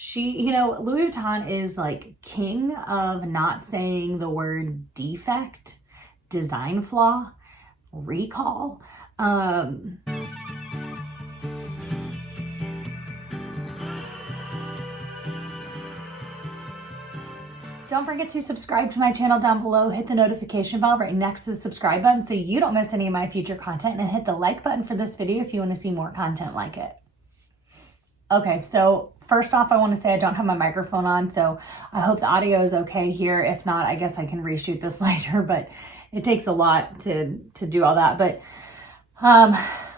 Louis Vuitton is like king of not saying the word defect, design flaw, recall. Don't forget to subscribe to my channel down below. Hit the notification bell right next to the subscribe button so you don't miss any of my future content, and hit the like button for this video if you want to see more content like it. Okay, so first off, I want to say I don't have my microphone on, so I hope the audio is okay here. If not, I guess I can reshoot this later, but it takes a lot to do all that. But I'm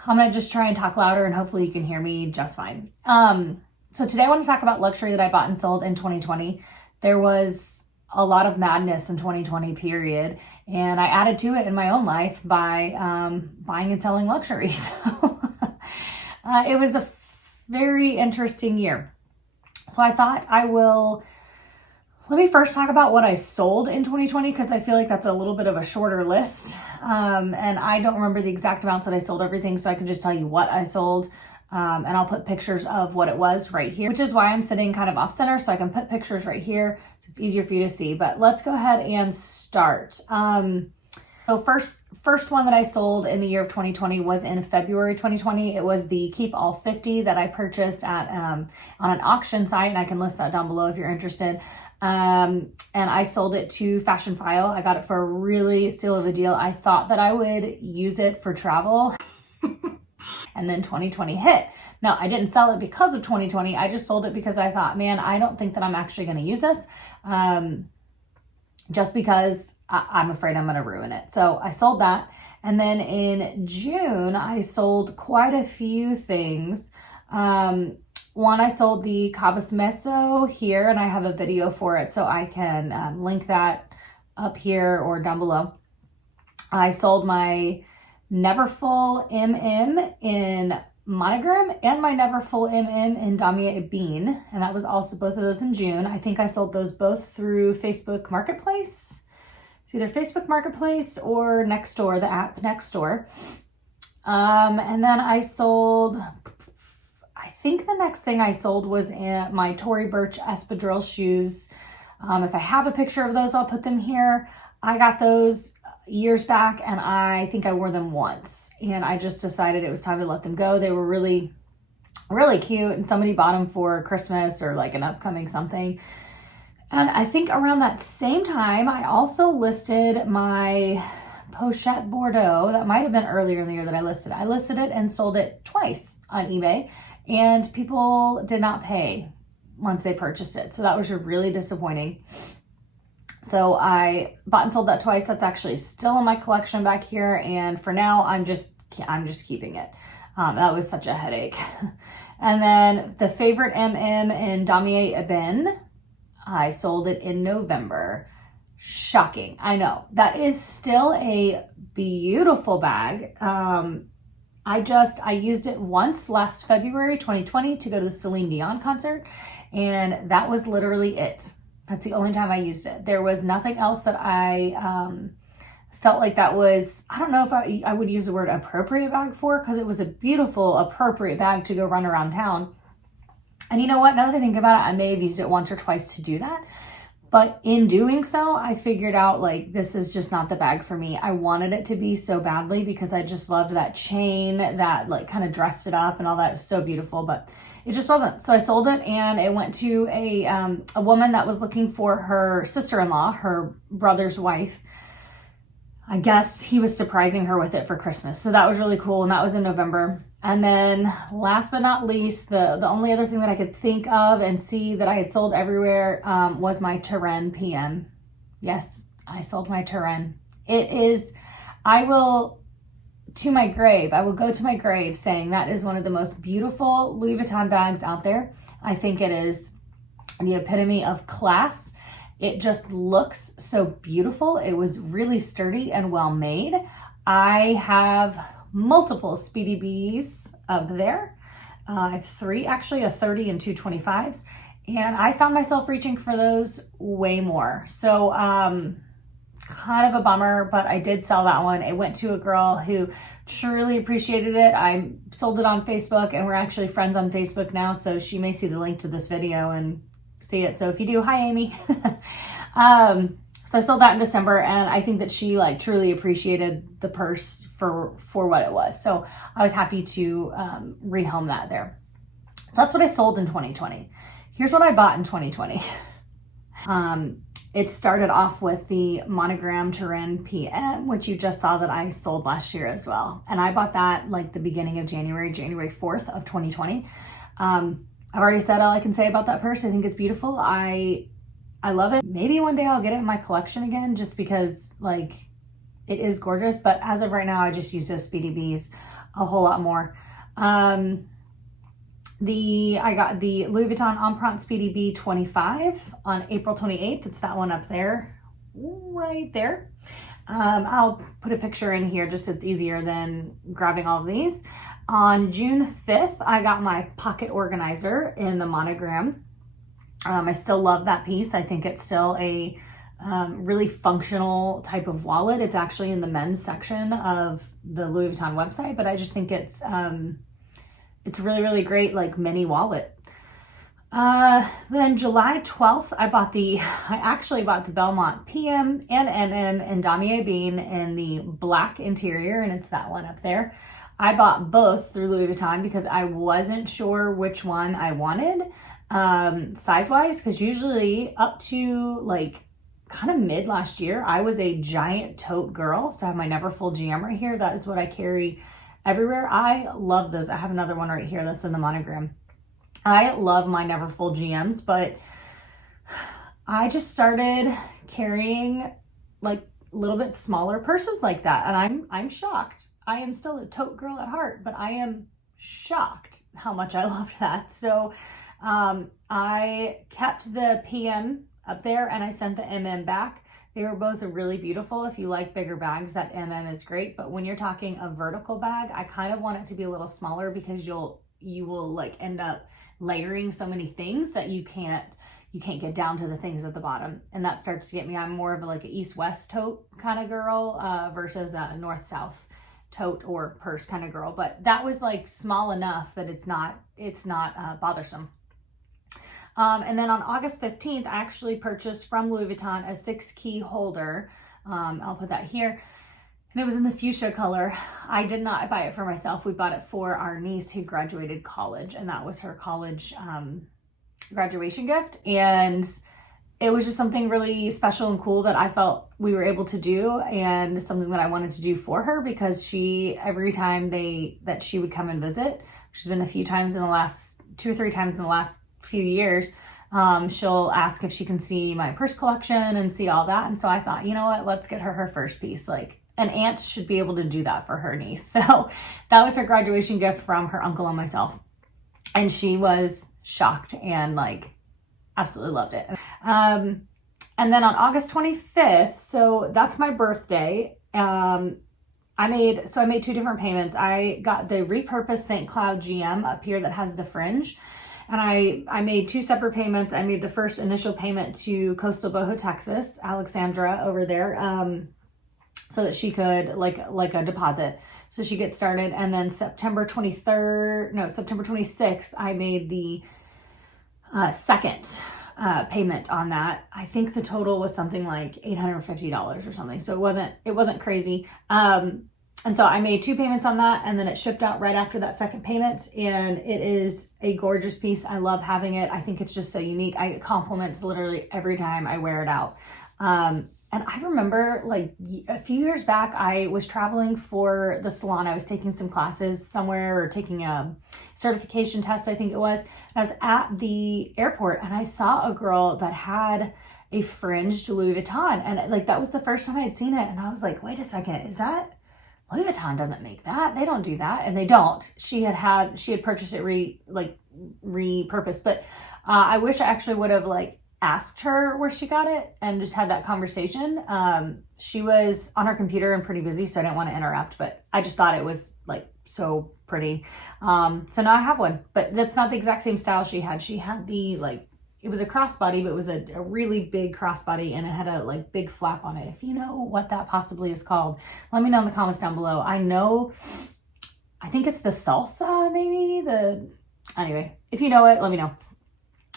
going to just try and talk louder, and hopefully you can hear me just fine. So today I want to talk about luxury that I bought and sold in 2020. There was a lot of madness in 2020 period, and I added to it in my own life by buying and selling luxury. So it was a very interesting year. So I thought let me first talk about what I sold in 2020, because I feel like that's a little bit of a shorter list. And I don't remember the exact amounts that I sold everything, so I can just tell you what I sold. And I'll put pictures of what it was right here, which is why I'm sitting kind of off center, so I can put pictures right here so it's easier for you to see. But let's go ahead and start. So first one that I sold in the year of 2020 was in February 2020. It was the Keep All 50 that I purchased at on an auction site, and I can list that down below if you're interested. And I sold it to Fashion File. I got it for a really steal of a deal. I thought that I would use it for travel. And then 2020 hit. Now, I didn't sell it because of 2020. I just sold it because I thought, man, I don't think that I'm actually going to use this, just because I'm afraid I'm going to ruin it. So I sold that. And then in June, I sold quite a few things. One, I sold the Cabas Meso here, and I have a video for it, so I can link that up here or down below. I sold my Neverfull MM in Monogram and my Neverfull MM in Damier Bean. And that was also both of those in June. I think I sold those both through Facebook Marketplace. It's either Facebook Marketplace or Nextdoor, the app Nextdoor. And then I sold, I think the next thing I sold was my Tory Burch espadrille shoes. If I have a picture of those, I'll put them here. I got those years back, and I think I wore them once, and I just decided it was time to let them go. They were really, really cute, and somebody bought them for Christmas or like an upcoming something. And I think around that same time, I also listed my Pochette Bordeaux. That might have been earlier in the year that I listed it. I listed it and sold it twice on eBay, and people did not pay once they purchased it. So that was really disappointing. So I bought and sold that twice. That's actually still in my collection back here. And for now, I'm just keeping it. That was such a headache. And then the favorite MM in Damier Ebene, I sold it in November. Shocking. I know. That is still a beautiful bag. I used it once last February 2020 to go to the Celine Dion concert. And that was literally it. That's the only time I used it. There was nothing else that I felt like that was, I don't know if I would use the word appropriate bag for, because it was a beautiful, appropriate bag to go run around town. And you know what? Now that I think about it, I may have used it once or twice to do that. But in doing so, I figured out like, this is just not the bag for me. I wanted it to be so badly because I just loved that chain that like kind of dressed it up and all that. It was so beautiful, but it just wasn't. So I sold it, and it went to a woman that was looking for her sister-in-law, her brother's wife. I guess he was surprising her with it for Christmas. So that was really cool. And that was in November. And then last but not least, the only other thing that I could think of and see that I had sold everywhere was my Turenne PM. Yes, I sold my Turenne. It is, I will go to my grave saying that is one of the most beautiful Louis Vuitton bags out there. I think it is the epitome of class. It just looks so beautiful. It was really sturdy and well made. I have multiple Speedy B's up there. I have 3, actually, a 30 and 2 25s. And I found myself reaching for those way more. So kind of a bummer, but I did sell that one. It went to a girl who truly appreciated it. I sold it on Facebook, and we're actually friends on Facebook now, so she may see the link to this video and see it. So if you do, hi Amy. So I sold that in December, and I think that she like truly appreciated the purse for what it was. So I was happy to rehome that there. So that's what I sold in 2020. Here's what I bought in 2020. It started off with the Monogram Turin PM, which you just saw that I sold last year as well. And I bought that like the beginning of January 4th of 2020. I've already said all I can say about that purse. I think it's beautiful. I love it. Maybe one day I'll get it in my collection again, just because like it is gorgeous. But as of right now, I just use those Speedy Bees a whole lot more. I got the Louis Vuitton Empreinte Speedy Bee 25 on April 28th. It's that one up there, right there. I'll put a picture in here just so it's easier than grabbing all of these. On June 5th, I got my pocket organizer in the Monogram. I still love that piece. I think it's still a really functional type of wallet. It's actually in the men's section of the Louis Vuitton website, but I just think it's really, really great, like mini wallet. Then July 12th, I actually bought the Belmont PM and MM and Damier Bean in the black interior, and it's that one up there. I bought both through Louis Vuitton because I wasn't sure which one I wanted size-wise, because usually up to like kind of mid last year, I was a giant tote girl. So I have my Neverfull GM right here. That is what I carry everywhere. I love those. I have another one right here that's in the Monogram. I love my Neverfull GMs, but I just started carrying like a little bit smaller purses like that, and I'm shocked. I am still a tote girl at heart, but I am shocked how much I loved that. So I kept the PM up there and I sent the MM back. They were both really beautiful. If you like bigger bags, that MM is great. But when you're talking a vertical bag, I kind of want it to be a little smaller because you will like end up layering so many things that you can't get down to the things at the bottom. And that starts to get me, I'm more of like an east-west tote kind of girl versus a north-south tote or purse kind of girl. But that was like small enough that it's not bothersome. And then on August 15th, I actually purchased from Louis Vuitton a 6-key holder. I'll put that here. And it was in the fuchsia color. I did not buy it for myself. We bought it for our niece who graduated college, and that was her college graduation gift. And it was just something really special and cool that I felt we were able to do, and something that I wanted to do for her, because every time that she would come and visit, which has been a few times in the last 2 or 3 times in the last few years, she'll ask if she can see my purse collection and see all that. And so I thought, you know what, let's get her first piece. Like, an aunt should be able to do that for her niece. So that was her graduation gift from her uncle and myself. And she was shocked and like absolutely loved it. And then on August 25th, so that's my birthday, I made 2 different payments. I got the repurposed St. Cloud GM up here that has the fringe. And I made 2 separate payments. I made the first initial payment to Coastal Boho, Texas, Alexandra over there, so that she could, like a deposit, so she gets started. And then September 26th, I made the second payment on that. I think the total was something like $850 or something. So it wasn't crazy. And so I made 2 payments on that, and then it shipped out right after that second payment. And it is a gorgeous piece. I love having it. I think it's just so unique. I get compliments literally every time I wear it out. And I remember like a few years back, I was traveling for the salon. I was taking some classes somewhere, or taking a certification test, I think it was. I was at the airport and I saw a girl that had a fringed Louis Vuitton. And like, that was the first time I had seen it. And I was like, wait a second, is that Louis Vuitton? Doesn't make that. They don't do that. And they don't. She had purchased it repurposed, but I wish I actually would have like asked her where she got it and just had that conversation. She was on her computer and pretty busy, so I didn't want to interrupt, but I just thought it was like so pretty. So now I have one, but that's not the exact same style she had. She had the like it was a crossbody, but it was a really big crossbody, and it had a like big flap on it. If you know what that possibly is called, let me know in the comments down below. I think it's the salsa, maybe anyway, if you know it, let me know.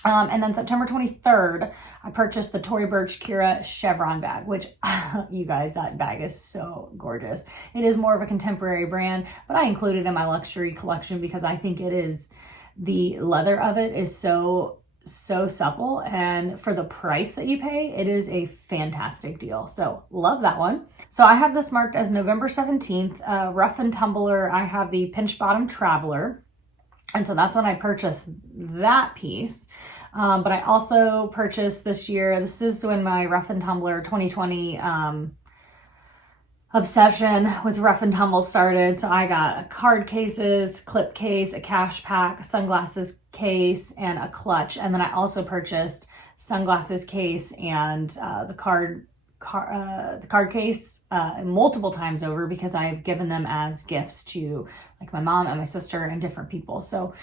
And then September 23rd, I purchased the Tory Burch Kira Chevron bag, which you guys, that bag is so gorgeous. It is more of a contemporary brand, but I included it in my luxury collection because I think the leather of it is so supple, and for the price that you pay, it is a fantastic deal. So love that one. So I have this marked as November 17th, Rough and Tumbler. I have the Pinch Bottom Traveler. And so that's when I purchased that piece. But I also purchased this year, this is when my Rough and Tumbler 2020 obsession with Rough and Tumble started. So I got card cases, clip case, a cash pack, a sunglasses case, and a clutch. And then I also purchased sunglasses case and the card case multiple times over because I've given them as gifts to like my mom and my sister and different people. So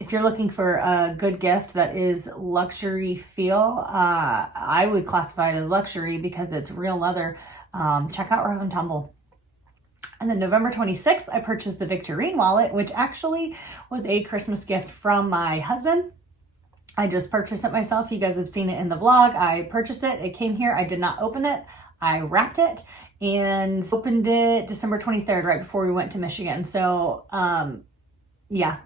if you're looking for a good gift that is luxury feel, I would classify it as luxury because it's real leather. Check out Rough and Tumble. And then November 26th, I purchased the Victorine wallet, which actually was a Christmas gift from my husband. I just purchased it myself. You guys have seen it in the vlog. I purchased it. It came here. I did not open it. I wrapped it and opened it December 23rd, right before we went to Michigan. So, yeah,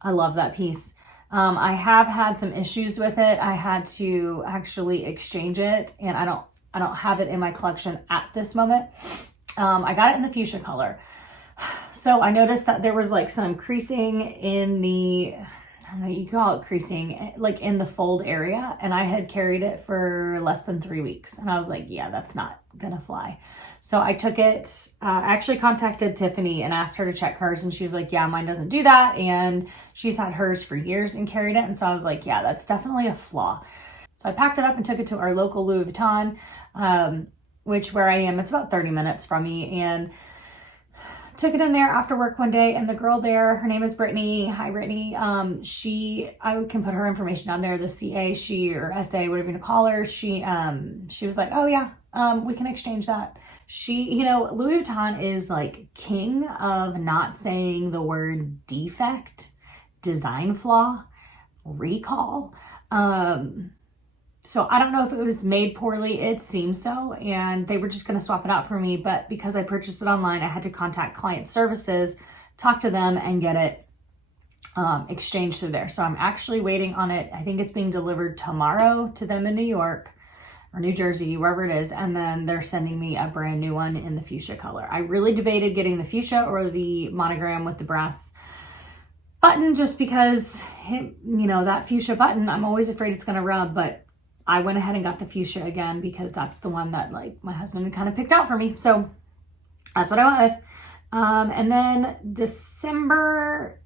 I love that piece. I have had some issues with it. I had to actually exchange it, and I don't have it in my collection at this moment. I got it in the fuchsia color. So I noticed that there was like some creasing in I don't know, you call it creasing, like in the fold area. And I had carried it for less than 3 weeks. And I was like, yeah, that's not gonna fly. So I took it, I actually contacted Tiffany and asked her to check hers. And she was like, yeah, mine doesn't do that. And she's had hers for years and carried it. And so I was like, yeah, that's definitely a flaw. So I packed it up and took it to our local Louis Vuitton, which where I am, it's about 30 minutes from me. And took it in there after work one day, and the girl there, her name is Brittany. Hi, Brittany. I can put her information down there, the CA, or SA, whatever you want to call her. She was like, oh yeah, we can exchange that. Louis Vuitton is like king of not saying the word defect, design flaw, recall. So I don't know if it was made poorly. It seems so. And they were just going to swap it out for me. But because I purchased it online, I had to contact client services, talk to them, and get it exchanged through there. So I'm actually waiting on it. I think it's being delivered tomorrow to them in New York or New Jersey, wherever it is. And then they're sending me a brand new one in the fuchsia color. I really debated getting the fuchsia or the monogram with the brass button just because, that fuchsia button, I'm always afraid it's going to rub, but I went ahead and got the fuchsia again because that's the one that like my husband had kind of picked out for me. So that's what I went with. And then December,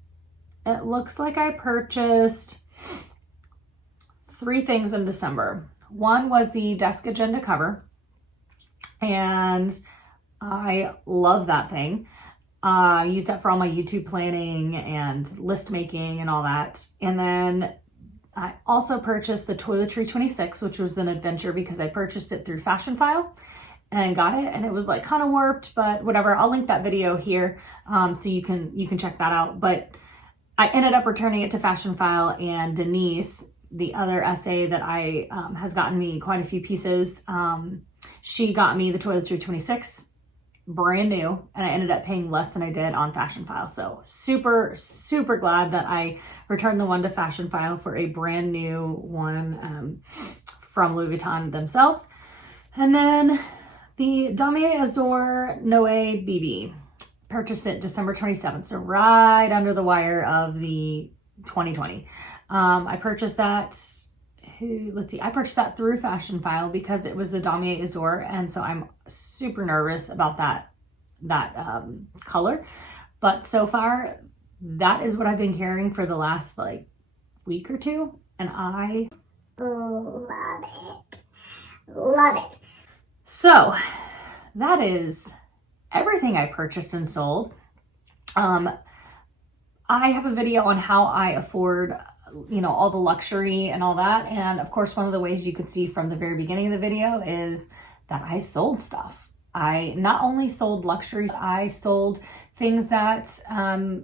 it looks like I purchased 3 things in December. One was the desk agenda cover, and I love that thing. I use that for all my YouTube planning and list making and all that. And then I also purchased the Toiletry 26, which was an adventure because I purchased it through Fashion File and got it, and it was like kind of warped, but whatever. I'll link that video here so you can check that out. But I ended up returning it to Fashion File, and Denise, the other SA that I has gotten me quite a few pieces, she got me the Toiletry 26 brand new, and I ended up paying less than I did on Fashion File. So super glad that I returned the one to Fashion File for a brand new one from Louis Vuitton themselves. And then the Damier Azur Noe BB, purchased it December 27th, so right under the wire of the 2020. I purchased that I purchased that through Fashion File because it was the Damier Azur, and so I'm super nervous about that color. But so far, that is what I've been carrying for the last like week or two, and I love it. So that is everything I purchased and sold. I have a video on how I afford you know, all the luxury and all that. And of course, one of the ways you could see from the very beginning of the video is that I sold stuff. I not only sold luxury, I sold things that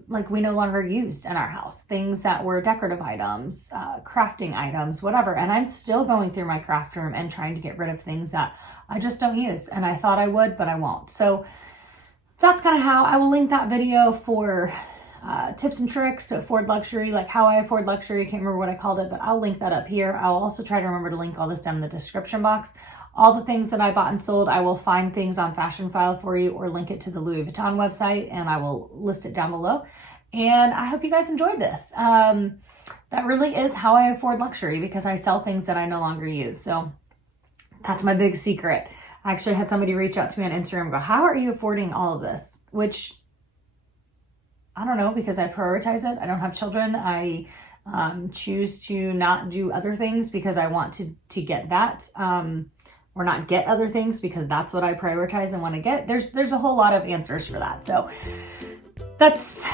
like we no longer used in our house, things that were decorative items, crafting items, whatever. And I'm still going through my craft room and trying to get rid of things that I just don't use. And I thought I would, but I won't. So that's kind of how I will link that video for tips and tricks to afford luxury, like how I afford luxury. I can't remember what I called it, but I'll link that up here. I'll also try to remember to link all this down in the description box. All the things that I bought and sold, I will find things on Fashion File for you or link it to the Louis Vuitton website, and I will list it down below. And I hope you guys enjoyed this. That really is how I afford luxury, because I sell things that I no longer use. So that's my big secret. I actually had somebody reach out to me on Instagram and go, how are you affording all of this? Which, I don't know, because I prioritize it. I don't have children. I choose to not do other things because I want to get that. Or not get other things because that's what I prioritize and want to get. There's a whole lot of answers for that. So that's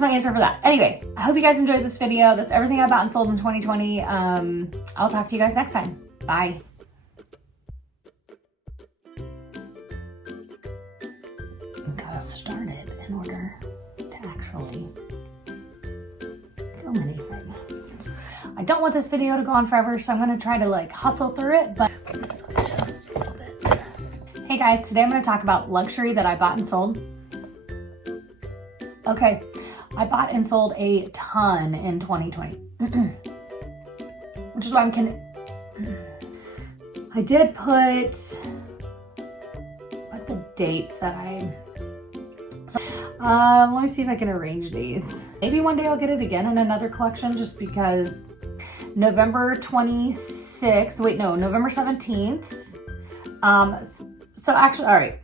my answer for that. Anyway, I hope you guys enjoyed this video. That's everything I bought and sold in 2020. I'll talk to you guys next time. Bye. Got us started in order to actually film anything. I don't want this video to go on forever, so I'm going to try to like hustle through it, but just a little bit. Hey guys, today I'm going to talk about luxury that I bought and sold. Okay, I bought and sold a ton in 2020, which is why I did put the dates that let me see if I can arrange these. Maybe one day I'll get it again in another collection, just because November 26th, wait, no, November 17th. So actually, all right,